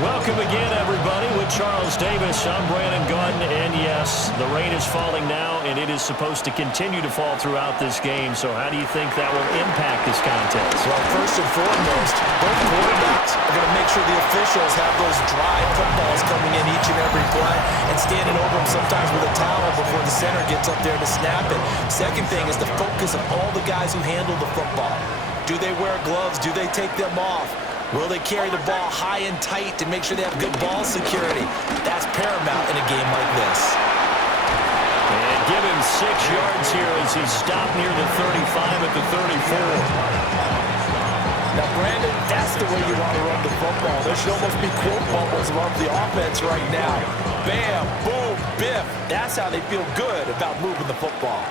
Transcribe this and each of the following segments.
Welcome again, everybody, with Charles Davis. I'm Brandon Gaudin, and yes, the rain is falling now, and it is supposed to continue to fall throughout this game. So how do you think that will impact this contest? Well, first and foremost, both quarterbacks are going to make sure the officials have those dry footballs coming in each and every play and standing over them sometimes with a towel before the center gets up there to snap it. Second thing is the focus of all the guys who handle the football. Do they wear gloves? Do they take them off? Will they carry the ball high and tight to make sure they have good ball security? That's paramount in a game like this. And give him 6 yards here as he stopped near the 35 at the 34. Now, Brandon, that's the way you want to run the football. There should almost be quote bubbles above the offense right now. Bam, boom, biff. That's how they feel good about moving the football.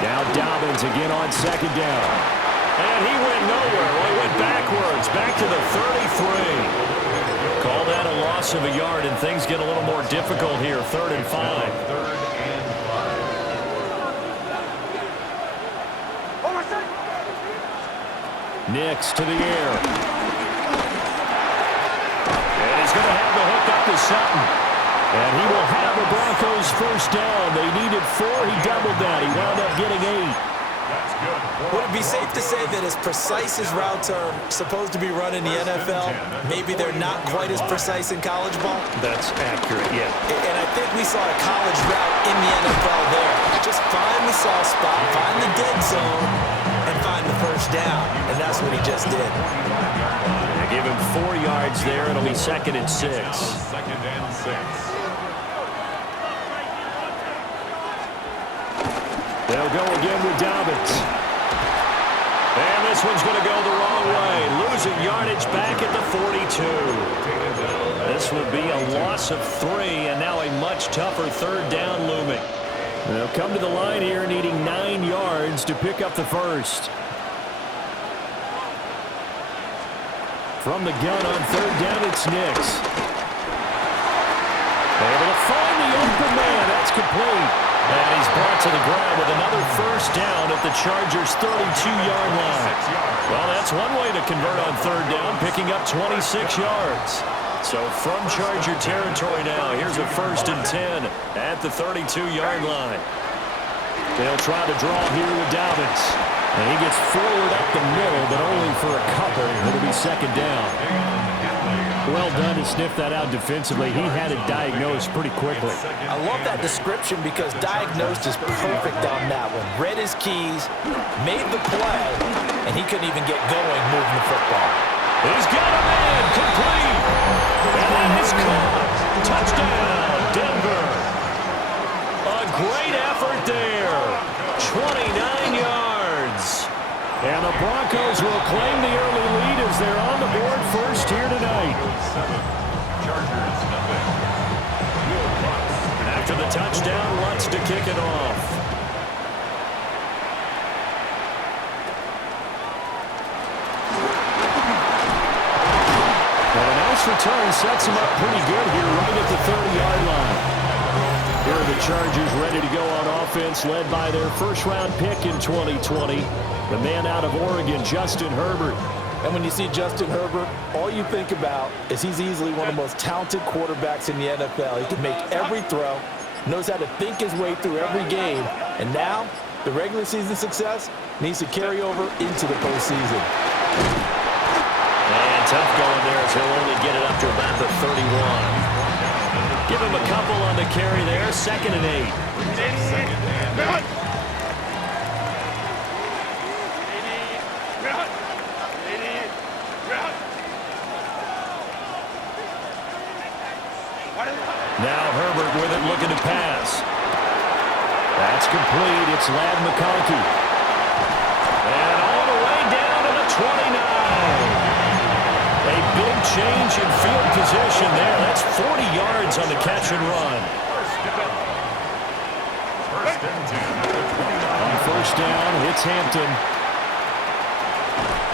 Now Dobbins again on second down. And he went nowhere. Well, he went backwards, back to the 33. Call that a loss of a yard, and things get a little more difficult here. 3rd and 5. Nix to the air. And he's going to have the hook up to Sutton. And he will have the Broncos first down. They needed 4. He doubled that. He wound up getting 8. Would it be safe to say that as precise as routes are supposed to be run in the NFL, maybe they're not quite as precise in college ball? That's accurate, yeah. And I think we saw a college route in the NFL there. Just find the soft spot, find the dead zone, and find the first down. And that's what he just did. They give him 4 yards there. It'll be 2nd and 6. 2nd and 6. They'll go again with Dobbins. And this one's going to go the wrong way. Losing yardage back at the 42. This will be a loss of 3, and now a much tougher 3rd down looming. They'll come to the line here needing 9 yards to pick up the first. From the gun on 3rd down, it's Nix. Able to find the open man. That's complete. And he's brought to the ground with another first down at the Chargers' 32-yard line. Well, that's one way to convert on 3rd down, picking up 26 yards. So from Charger territory now, here's a 1st and 10 at the 32-yard line. They'll try to draw here with Dobbins. And he gets forward up the middle, but only for a couple. It'll be 2nd down. Well done to sniff that out defensively. He had it diagnosed pretty quickly. I love that description because diagnosed is perfect on that one. Read his keys, made the play, and he couldn't even get going moving the football. He's got a man, complete. And that is caught. Touchdown, Denver. A great effort there. 29 yards. And the Broncos will claim the early lead as they're on the board first here tonight. Chargers, nothing. After the touchdown, Lutz to kick it off. Well, a nice return sets him up pretty good here right at the 30-yard line. Here are the Chargers ready to go on offense, led by their first-round pick in 2020, the man out of Oregon, Justin Herbert. And when you see Justin Herbert, all you think about is he's easily one of the most talented quarterbacks in the NFL. He can make every throw, knows how to think his way through every game, and now the regular season success needs to carry over into the postseason. And tough going there as he'll only get it up to about the 31. Give him a couple on the carry there. 2nd and 8. Now Herbert with it, looking to pass. That's complete. It's Ladd McConkey. And all the way down to the 29. A big change in field position there. That's 40 yards on the catch and run. First and 10. On 1st down, it's Hampton.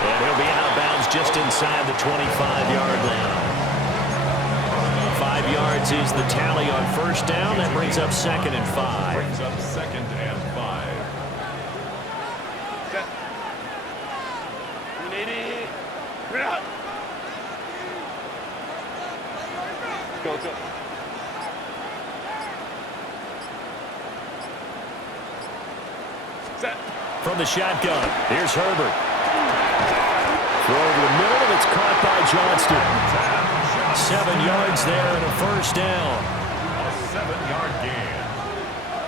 And he'll be out of bounds just inside the 25-yard line. 5 yards is the tally on 1st down. That brings up 2nd and 5. Brings up 2nd and 5. From the shotgun, here's Herbert. Throw over the middle, and it's caught by Johnston. 7 yards there and a first down. A 7-yard gain.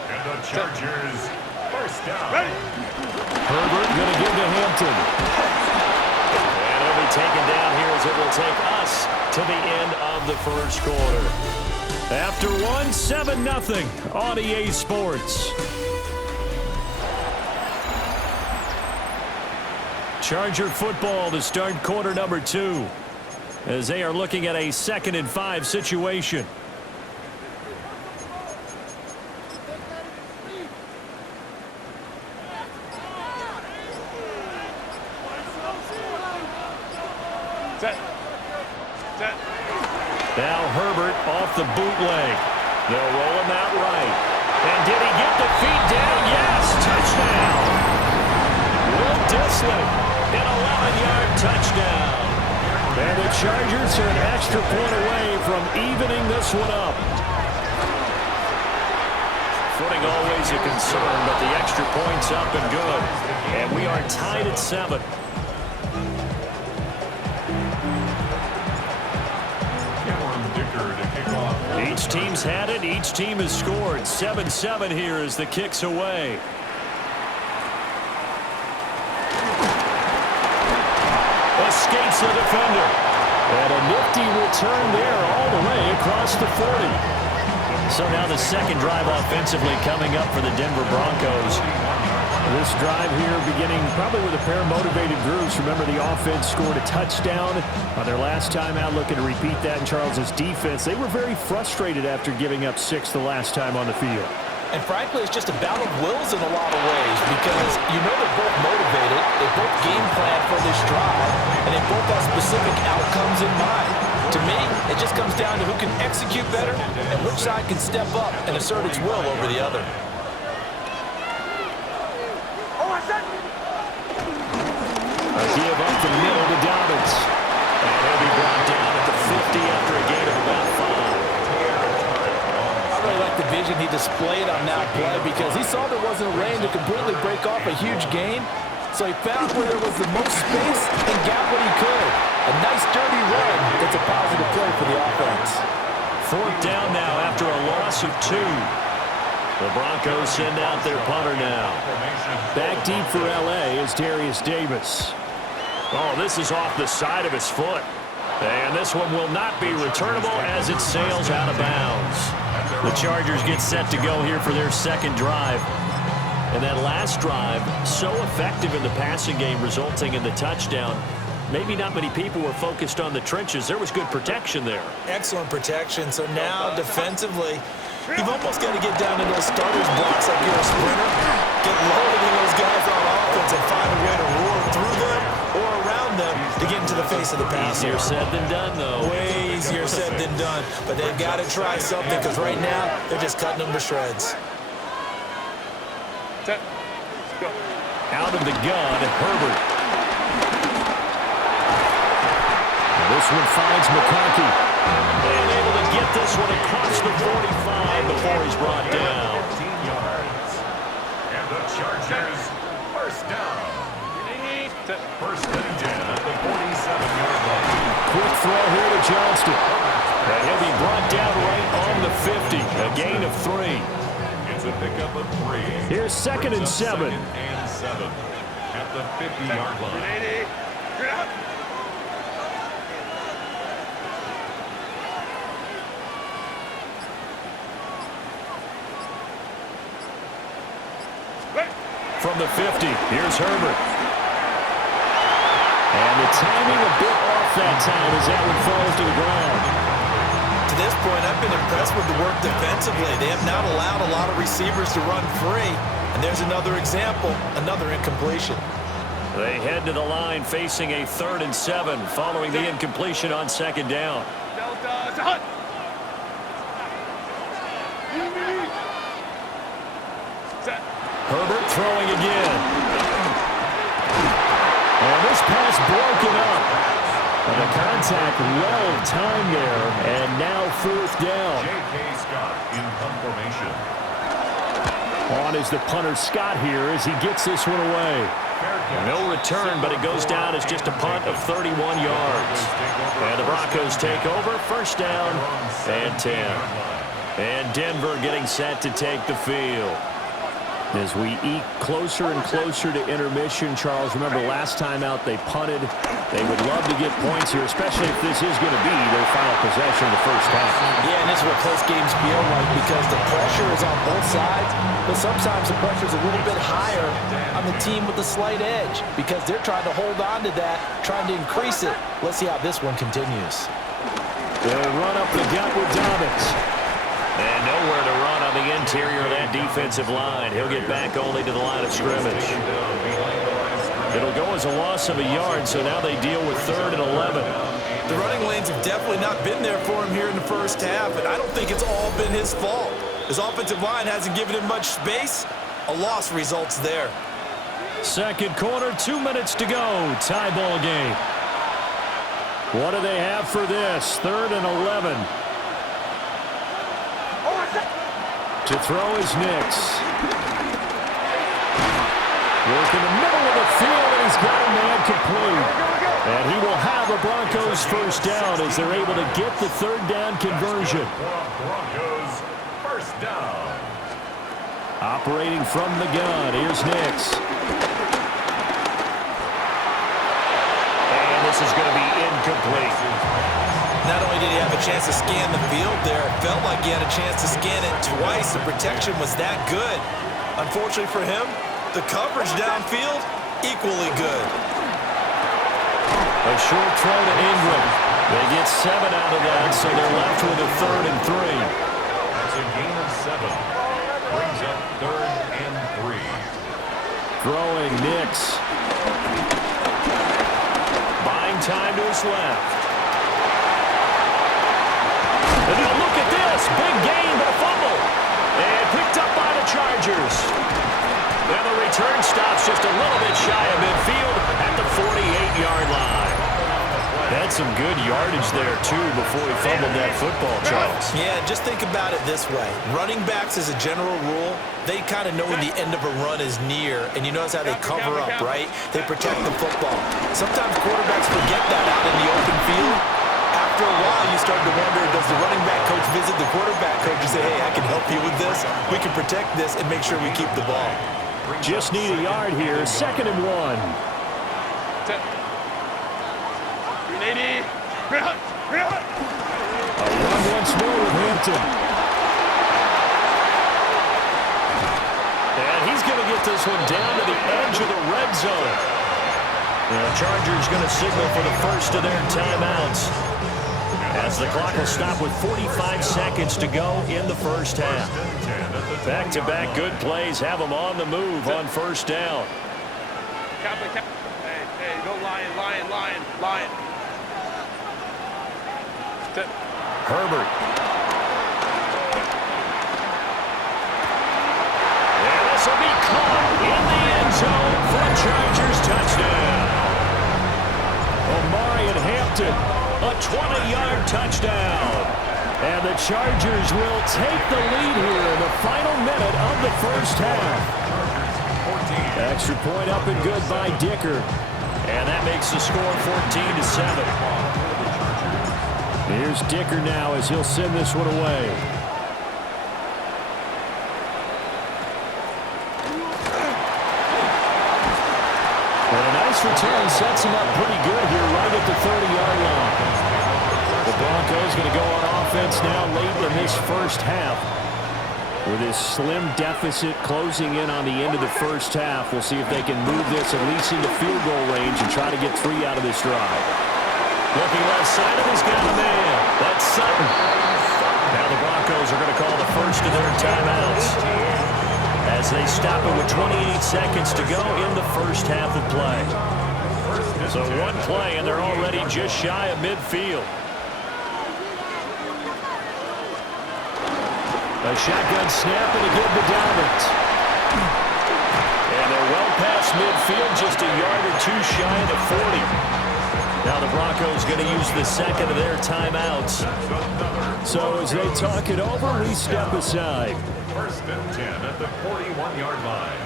And the Chargers, first down. Herbert going to give to Hampton. And it'll be taken down here as it will take us to the end of the first quarter. After one, 7-0 on EA Sports. Charger football to start quarter number 2 as they are looking at a 2nd and 5 situation. Now Herbert off the bootleg. They'll roll him out right. And did he get the feet down? Yes! Touchdown! Will Disley, an 11-yard touchdown. And the Chargers are an extra point away from evening this one up. Footing always a concern, but the extra point's up and good. And we are tied at 7. Each team's had it. Each team has scored. 7-7 here as the kick's away. Escapes the defender. And a nifty return there all the way across the 40. So now the second drive offensively coming up for the Denver Broncos. This drive here beginning probably with a pair of motivated groups. Remember, the offense scored a touchdown on their last time out, looking to repeat that in Charles's defense. They were very frustrated after giving up 6 the last time on the field. And frankly, it's just a battle of wills in a lot of ways because you know they're both motivated, they both game plan for this drive, and they both have specific outcomes in mind. To me, it just comes down to who can execute better and which side can step up and assert its will over the other. A give up the middle to Dobbins. And he'll be brought down at the 50 after a gain of about 5. I really like the vision he displayed on that play because he saw there wasn't a lane to completely break off a huge gain. So he found where there was the most space and got what he could. A nice dirty run. It's a positive play for the offense. 4th down now after a loss of 2. The Broncos send out their punter now. Back deep for L.A. is Darius Davis. Oh, this is off the side of his foot. And this one will not be returnable as it sails out of bounds. The Chargers get set to go here for their second drive. And that last drive, so effective in the passing game, resulting in the touchdown. Maybe not many people were focused on the trenches. There was good protection there. Excellent protection. So now, defensively, you've almost got to get down to those starters blocks like you're a sprinter. Get loaded in those guys on offense and find a way to roar through them or around them to get into the face of the passer. Easier said than done, though. Way easier said than done. But they've got to try something because right now, they're just cutting them to shreds. Out of the gun, Herbert. This one finds McConkey. And able to get this one across the 45 before he's brought down. 15 yards. And the Chargers, first down. First and 10 at the 47-yard line. Quick throw here to Johnston. And he'll be brought down right on the 50. A gain of 3. It's a pickup of 3. Here's 2nd and 7. 2nd and 7 at the 50-yard line. From the 50, here's Herbert. And the timing a bit off that time as that one falls to the ground. To this point, I've been impressed with the work defensively. They have not allowed a lot of receivers to run free. And there's another example, another incompletion. They head to the line facing a 3rd and 7 following the incompletion on 2nd down. Herbert throwing again. And this pass broken up. And the contact well timed there, and now fourth down. J.K. Scott in punt formation. On is the punter Scott here as he gets this one away. No return, but it goes down as just a punt of 31 yards. And the Broncos take over, first down and 10. And Denver getting set to take the field. As we eke closer and closer to intermission, Charles, remember last time out they punted. They would love to get points here, especially if this is going to be their final possession of the first half. Yeah, and this is what close games feel like because the pressure is on both sides, but sometimes the pressure is a little bit higher on the team with the slight edge because they're trying to hold on to that, trying to increase it. Let's see how this one continues. They'll run up the gut with Dobbins. And nowhere to run on the interior of that defensive line. He'll get back only to the line of scrimmage. It'll go as a loss of a yard, so now they deal with 3rd and 11. The running lanes have definitely not been there for him here in the first half, and I don't think it's all been his fault. His offensive line hasn't given him much space. A loss results there. Second quarter, 2 minutes to go. Tie ball game. What do they have for this? 3rd and 11. To throw is Nix. Work in the middle of the field, and he's got a man complete. And he will have a Broncos first down as they're able to get the 3rd down conversion. Broncos first down. Operating from the gun, here's Nix. And this is going to be incomplete. Not only did he have a chance to scan the field there, it felt like he had a chance to scan it twice. The protection was that good. Unfortunately for him, the coverage downfield, equally good. A short throw to Ingram. They get 7 out of that, so they're left with a 3rd and 3. That's a gain of 7. Brings up 3rd and 3. Throwing Nix. Buying time to his left. And now look at this. Big gain, but a fumble. And picked up by the Chargers. And the return stops just a little bit shy of midfield at the 48-yard line. That's some good yardage there, too, before he fumbled that football, Charles. Yeah, just think about it this way. Running backs, as a general rule, they kind of know when the end of a run is near, and you notice how they cover up, right? They protect the football. Sometimes quarterbacks forget that out in the open field. After a while, you start to wonder, does the running back coach visit the quarterback coach and say, hey, I can help you with this? We can protect this and make sure we keep the ball. Just need a yard here. 2nd and 1. A run once more with Hampton. And he's going to get this one down to the edge of the red zone. The Chargers going to signal for the first of their timeouts, as the clock will stop with 45 seconds to go in the first half. Back-to-back good plays have them on the move on first down. Hey, go lion. Herbert. And this will be caught in the end zone for a Chargers touchdown. Omari and Hampton, a 20-yard touchdown. And the Chargers will take the lead here in the final minute of the first half. Extra point up and good by Dicker. And that makes the score 14-7. Here's Dicker now as he'll send this one away. And a nice return sets him up pretty good here right at the 30-yard line. The Broncos going to go on offense now late in this first half. With this slim deficit closing in on the end of the first half, we'll see if they can move this at least into field goal range and try to get 3 out of this drive. Looking left side of he's got a man. That's Sutton. Now the Broncos are going to call the first of their timeouts as they stop it with 28 seconds to go in the first half of play. So one play, and they're already just shy of midfield. A shotgun snap and a good to Dobbins. And they're well past midfield, just a yard or two shy of the 40. Now the Broncos going to use the second of their timeouts. So as they talk it over, we step aside. First and 10 at the 41-yard line.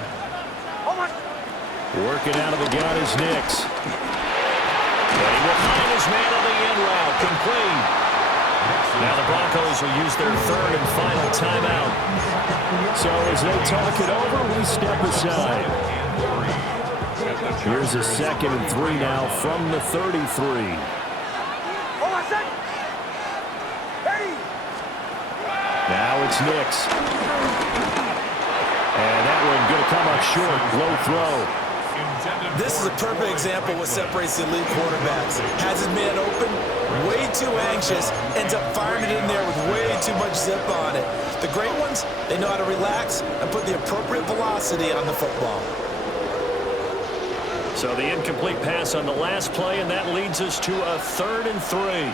Working out of the gun is Nix. And he will find his man on the end route. Complete. Now the Broncos will use their third and final timeout. So as they talk it over, we step aside. Here's a 2nd and 3 now from the 33. Now it's Nix. And that one going to come up short. Low throw. This is a perfect example of what separates the elite quarterbacks. Has his man open, way too anxious, ends up firing it in there with way too much zip on it. The great ones, they know how to relax and put the appropriate velocity on the football. So the incomplete pass on the last play, and that leads us to a 3rd and 3.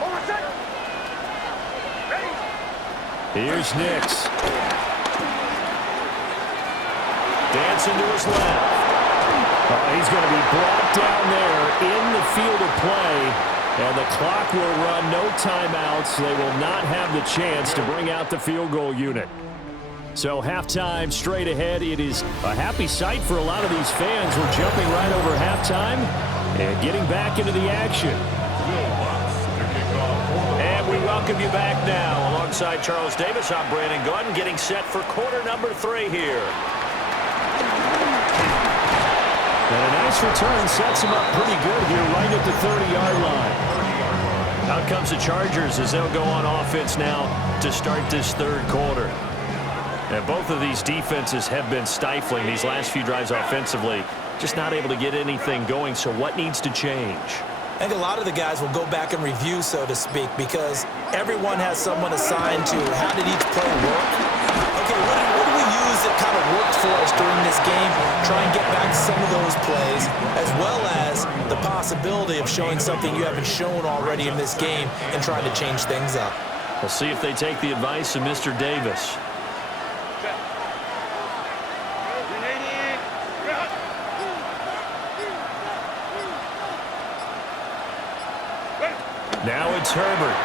Here's Nix. Dancing to his left. He's going to be brought down there in the field of play, and the clock will run, no timeouts. They will not have the chance to bring out the field goal unit. So halftime straight ahead. It is a happy sight for a lot of these fans. We're jumping right over halftime and getting back into the action. And we welcome you back now. Alongside Charles Davis, I'm Brandon Gordon, getting set for quarter number 3 here. And a nice return sets him up pretty good here right at the 30-yard line. Out comes the Chargers as they'll go on offense now to start this 3rd quarter. And both of these defenses have been stifling these last few drives offensively. Just not able to get anything going, so what needs to change? I think a lot of the guys will go back and review, so to speak, because everyone has someone assigned to how did each play work. Okay, what do we use that kind of worked for us during this game? Try and get back some of those plays, as well as the possibility of showing something you haven't shown already in this game and trying to change things up. We'll see if they take the advice of Mr. Davis. Now it's Herbert.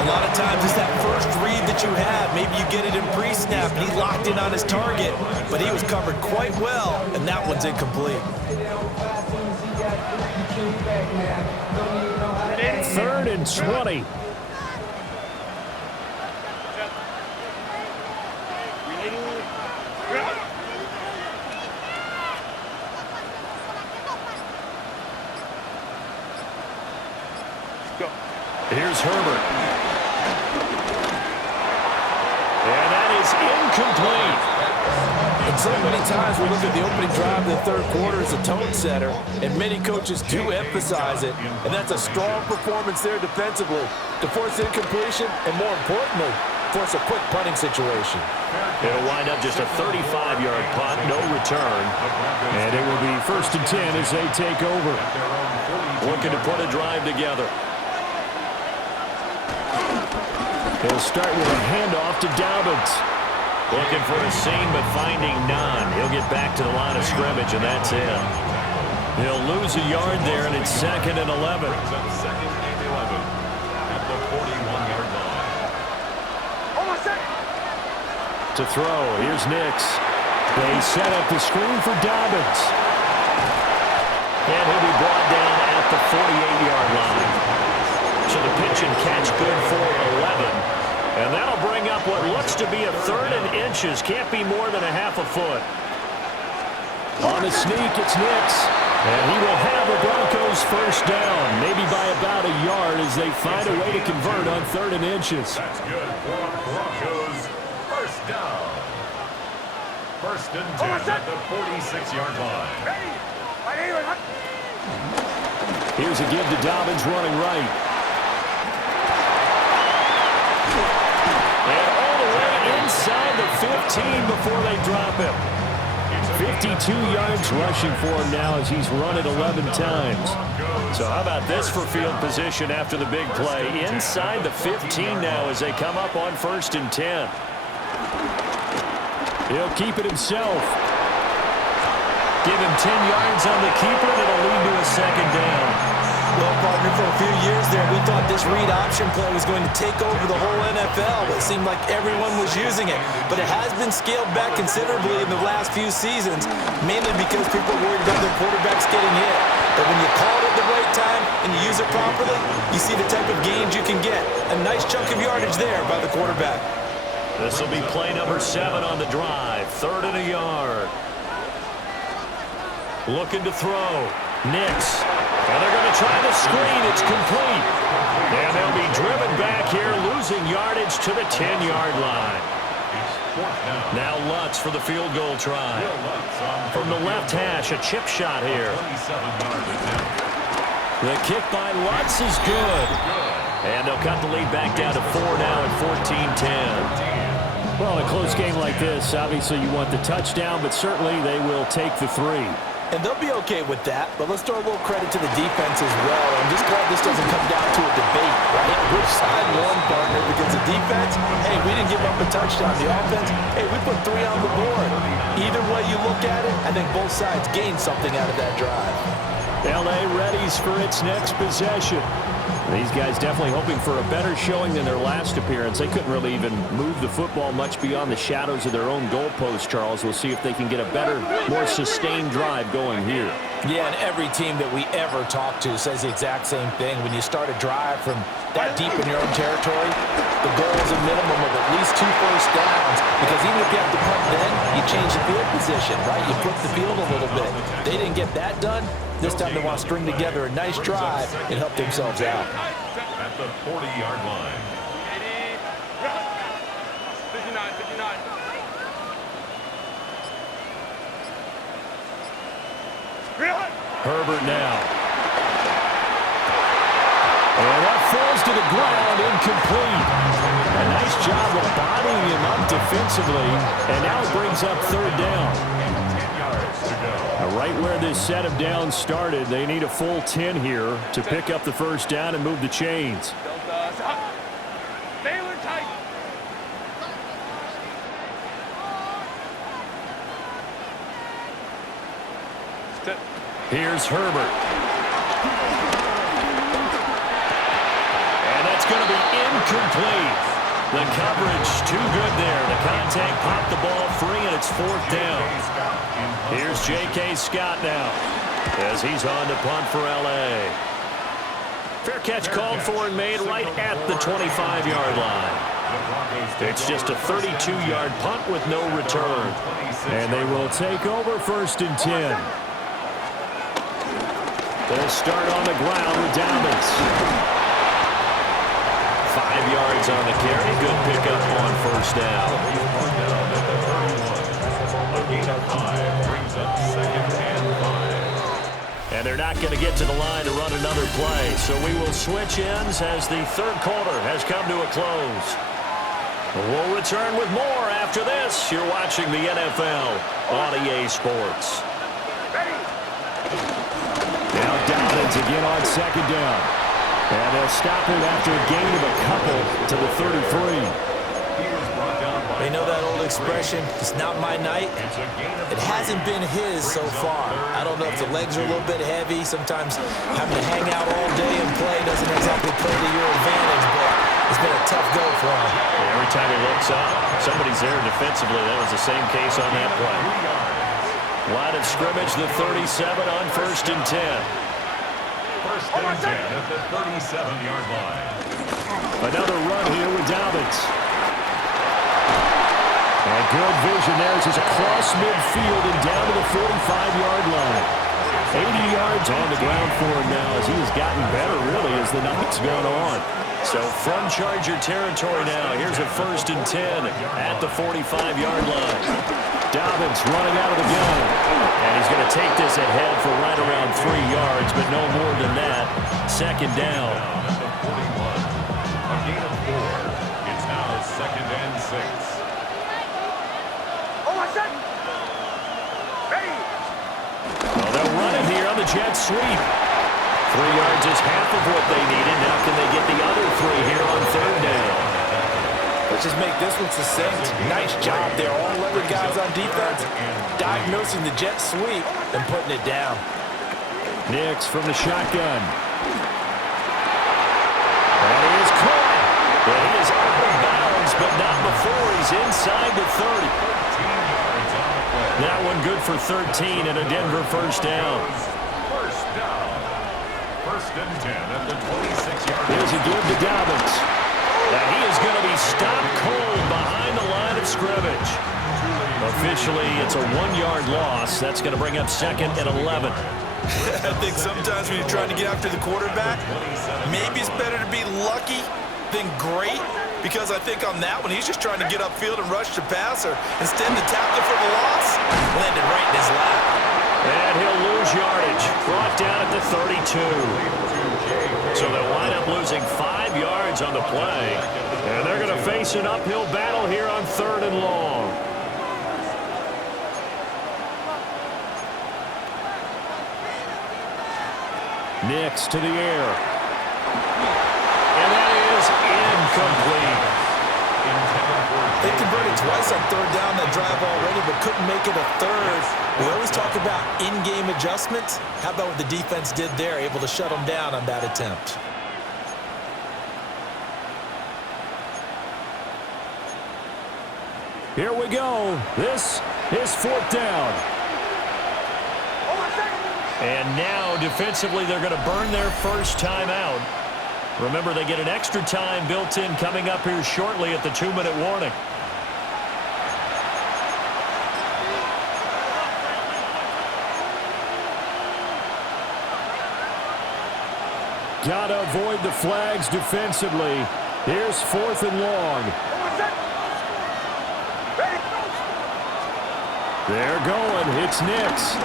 A lot of times it's that first read that you have. Maybe you get it in pre-snap, and he locked in on his target, but he was covered quite well, and that one's incomplete. 3rd and 20. Here's Herbert. And that is incomplete. And so many times we look at the opening drive of the 3rd quarter as a tone setter, and many coaches do emphasize it, and that's a strong performance there defensively to force incompletion and, more importantly, force a quick punting situation. It'll wind up just a 35-yard punt, no return. And it will be 1st and 10 as they take over. Looking to put a drive together. He'll start with a handoff to Dobbins. Looking for a seam, but finding none. He'll get back to the line of scrimmage, and that's it. He'll lose a yard there, and it's 2nd and 11. Second and 11 at the 41-yard line. To throw, here's Nix. They set up the screen for Dobbins. And he'll be brought down at the 48-yard line. So the pitch and catch good for 11. And that'll bring up what looks to be a 3rd and inches. Can't be more than a half a foot. On the sneak, it's Nix. And he will have the Broncos 1st down, maybe by about a yard as they find a way to convert on 3rd and inches. That's good for Broncos. 1st down. 1st and 10 at the 46-yard line. Here's a give to Dobbins running right. And all the way inside the 15 before they drop him. 52 yards rushing for him now as he's run it 11 times. So how about this for field position after the big play? Inside the 15 now as they come up on 1st and 10. He'll keep it himself. Give him 10 yards on the keeper, and it'll lead to a second down. Well, partner, for a few years there, we thought this read option play was going to take over the whole NFL. It seemed like everyone was using it, but it has been scaled back considerably in the last few seasons, mainly because people are worried about their quarterbacks getting hit. But when you call it at the right time and you use it properly, you see the type of gains you can get. A nice chunk of yardage there by the quarterback. This will be play number 7 on the drive. 3rd and a yard. Looking to throw. Nix. And they're going to try the screen. It's complete. And they'll be driven back here, losing yardage to the 10-yard line. Now Lutz for the field goal try. From the left hash, a chip shot here. The kick by Lutz is good. And they'll cut the lead back down to 4 now at 14-10. Well, in a close game like this, obviously you want the touchdown, but certainly they will take the 3. And they'll be okay with that, but let's throw a little credit to the defense as well. I'm just glad this doesn't come down to a debate, right? Which side won, partner? Because the defense, hey, we didn't give up a touchdown. The offense, hey, we put 3 on the board. Either way you look at it, I think both sides gained something out of that drive. L.A. readies for its next possession. These guys definitely hoping for a better showing than their last appearance. They couldn't really even move the football much beyond the shadows of their own goalpost, Charles. We'll see if they can get a better, more sustained drive going here. Yeah, and every team that we ever talk to says the exact same thing. When you start a drive from that deep in your own territory, the goal is a minimum of at least 2 first downs, because even if you have to punt then, you change the field position, right? You flip the field a little bit. They didn't get that done. This time they want to string together a nice drive and help themselves out. At the 40-yard line. 59, 59. Herbert now. And that falls to the ground, incomplete. A nice job of bodying him up defensively, and now it brings up 3rd down. Right where this set of downs started, they need a full 10 here to pick up the first down and move the chains. Baylor tight. Here's Herbert. And that's going to be incomplete. The coverage too good there. The contact popped the ball free, and it's 4th down. Here's J.K. Scott now as he's on to punt for L.A. Fair catch called for and made right at the 25-yard line. It's just a 32-yard punt with no return. And they will take over 1st and 10. They'll start on the ground with Dobbins. 5 yards on the carry. Good pickup on 1st down. And they're not going to get to the line to run another play. So we will switch ends as the 3rd quarter has come to a close. We'll return with more after this. You're watching the NFL on EA Sports. Now Dobbins again on 2nd down. And they'll stop him after a gain of a couple to the 33. They know that old expression, it's not my night. It hasn't been his so far. I don't know if the legs are a little bit heavy. Sometimes having to hang out all day and play doesn't exactly play to your advantage, but it's been a tough go for him. Every time he looks up, somebody's there defensively. That was the same case on that play. Line of scrimmage, the 37 on 1st and 10. 1st and 10 at the 37-yard line. Another run here with Dobbins. And good vision there as he's across midfield and down to the 45-yard line. 80 yards on the ground for him now as he has gotten better, really, as the night's gone on. So from Charger territory now, here's a 1st and 10 at the 45-yard line. Dobbins running out of the gun. And he's going to take this ahead for right around 3 yards, but no more than that. 2nd down. At the 41. A gain of 4. It's now 2nd and 6. Well, they'll run it here on the jet sweep. 3 yards is half of what they needed. Now can they get the other 3 here on 3rd down? For coaches make this one succinct. Nice job there. All 11 guys on defense diagnosing the jet sweep and putting it down. Nix from the shotgun. And he is caught. And he is out of bounds, but not before he's inside the 30. That one good for 13 and a Denver first down. First down. First and 10 at the 26-yard line. Here's a give to Dobbins. And he is going to be stopped cold behind the line of scrimmage. Officially, it's a 1-yard loss. That's going to bring up second and 11. I think sometimes when you're trying to get after the quarterback, maybe it's better to be lucky than great, because I think on that one, he's just trying to get upfield and rush the passer. Instead, the tackle for the loss landed right in his lap. And he'll lose yardage. Brought down at the 32. So they'll wind up losing 5 yards on the play. And they're going to face an uphill battle here on 3rd and long. Nix to the air. And that is incomplete. They converted twice on 3rd down that drive already, but couldn't make it a 3rd. We always talk about in-game adjustments. How about what the defense did there, able to shut them down on that attempt? Here we go. This is 4th down. And now, defensively, they're going to burn their first time out. Remember, they get an extra time built in coming up here shortly at the 2-minute warning. Got to avoid the flags defensively. Here's 4th and long. They're going. It's Nix.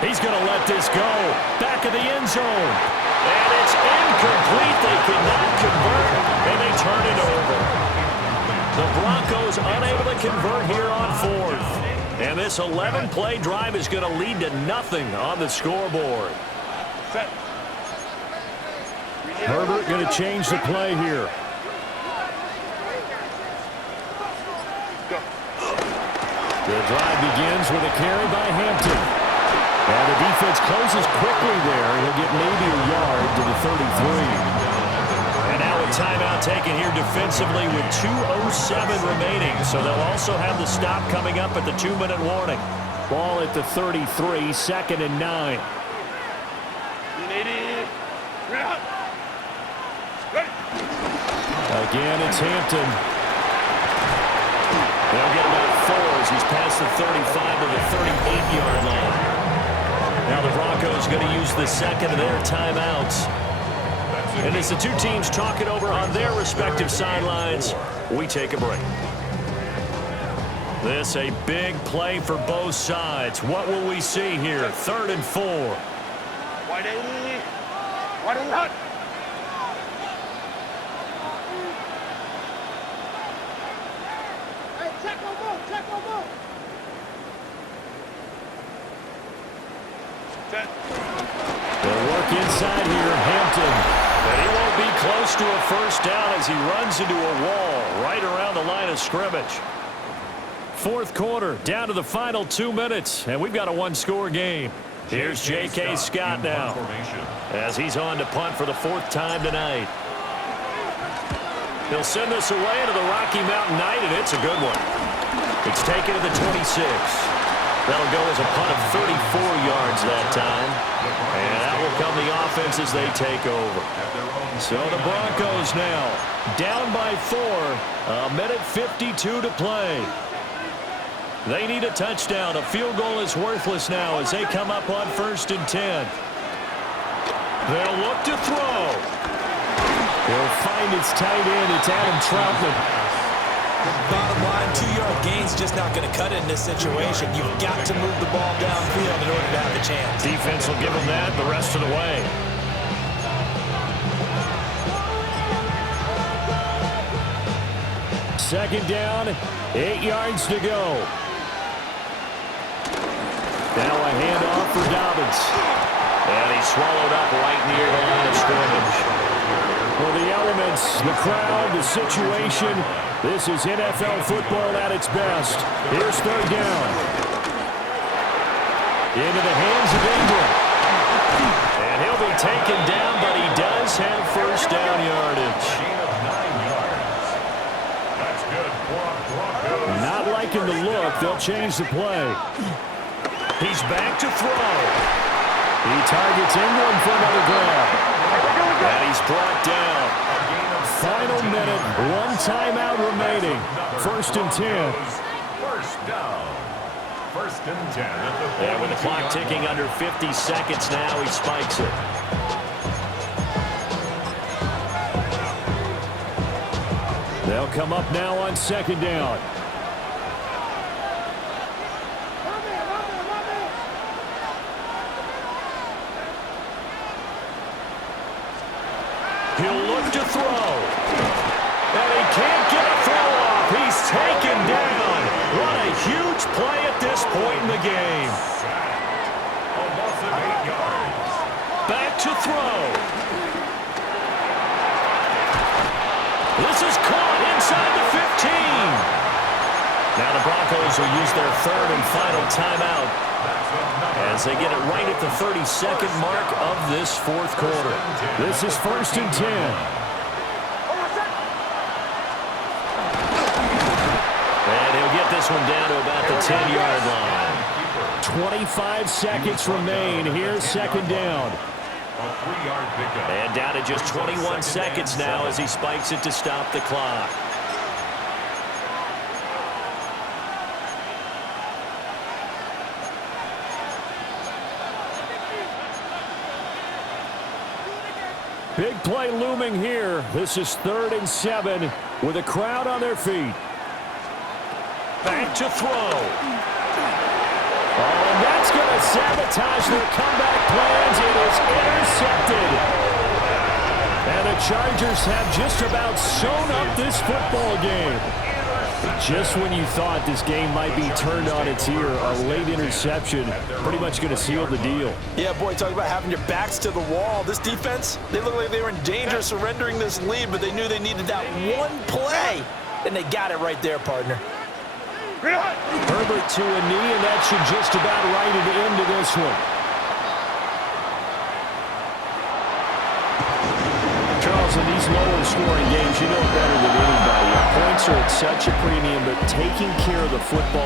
He's going to let this go. Back of the end zone. And it's incomplete. They could not convert, and they turn it over. The Broncos unable to convert here on 4th. And this 11-play drive is going to lead to nothing on the scoreboard. Herbert going to change the play here. The drive begins with a carry by Hampton. And the defense closes quickly there. He'll get maybe a yard to the 33. And now a timeout taken here defensively with 2:07 remaining. So they'll also have the stop coming up at the 2-minute warning. Ball at the 33, 2nd and 9. Again, it's Hampton. They'll get about 4 as he's past the 35 to the 38-yard line. Now the Broncos going to use the second of their timeouts. And as the two teams talk it over on their respective sidelines, we take a break. This a big play for both sides. What will we see here? 3rd and 4. They'll work inside here, Hampton. But he won't be close to a first down as he runs into a wall right around the line of scrimmage. 4th quarter, down to the final 2 minutes, and we've got a 1-score game. Here's J.K. Scott now as he's on to punt for the 4th time tonight. He'll send this away into the Rocky Mountain Night, and it's a good one. It's taken to the 26. That'll go as a punt of 34 yards that time. And that will come the offense as they take over. So the Broncos now down by 4. 1:52 to play. They need a touchdown. A field goal is worthless now as they come up on 1st and 10. They'll look to throw. He'll find its tight end. It's Adam Troutman. Bottom line, 2-yard gain's just not going to cut it in this situation. You've got to move the ball downfield in order to have a chance. Defense will give them that the rest of the way. Second down, 8 yards to go. Now a handoff for Dobbins. And he's swallowed up right near the line of scrimmage. Well, the elements, the crowd, the situation, this is NFL football at its best. Here's third down. Into the hands of Ingram. And he'll be taken down, but he does have first down yardage. That's good for Broncos. Not liking the look. They'll change the play. He's back to throw. He targets Ingram for another grab. And he's brought down. Final minute, one timeout remaining. First and 10. First down. First and 10 at the And with the clock ticking under 50 seconds now, he spikes it. They'll come up now on second down. He'll look to throw. And he can't get a throw off. He's taken down. What a huge play at this point in the game. A loss of 8 yards. Back to throw. This is caught inside the 15. Now the Broncos will use their third and final timeout as they get it right at the 32nd mark of this fourth quarter. This is first and 10. And he'll get this one down to about the 10-yard line. 25 seconds remain. Here's second down. A 3-yard pickup. And down to just 21 seconds now as he spikes it to stop the clock. Big play looming here. This is 3rd and 7 with a crowd on their feet. Back to throw. Oh, and that's going to sabotage their comeback plans. It is intercepted. And the Chargers have just about sewn up this football game. Just when you thought this game might be turned on its ear, a late interception pretty much going to seal the deal. Yeah, boy, talk about having your backs to the wall. This defense, they look like they were in danger of surrendering this lead, but they knew they needed that one play, and they got it right there, partner. Herbert to a knee, and that should just about write it into this one. Charles, in these lower scoring games, you know better than anybody. Points are at such a premium, but taking care of the football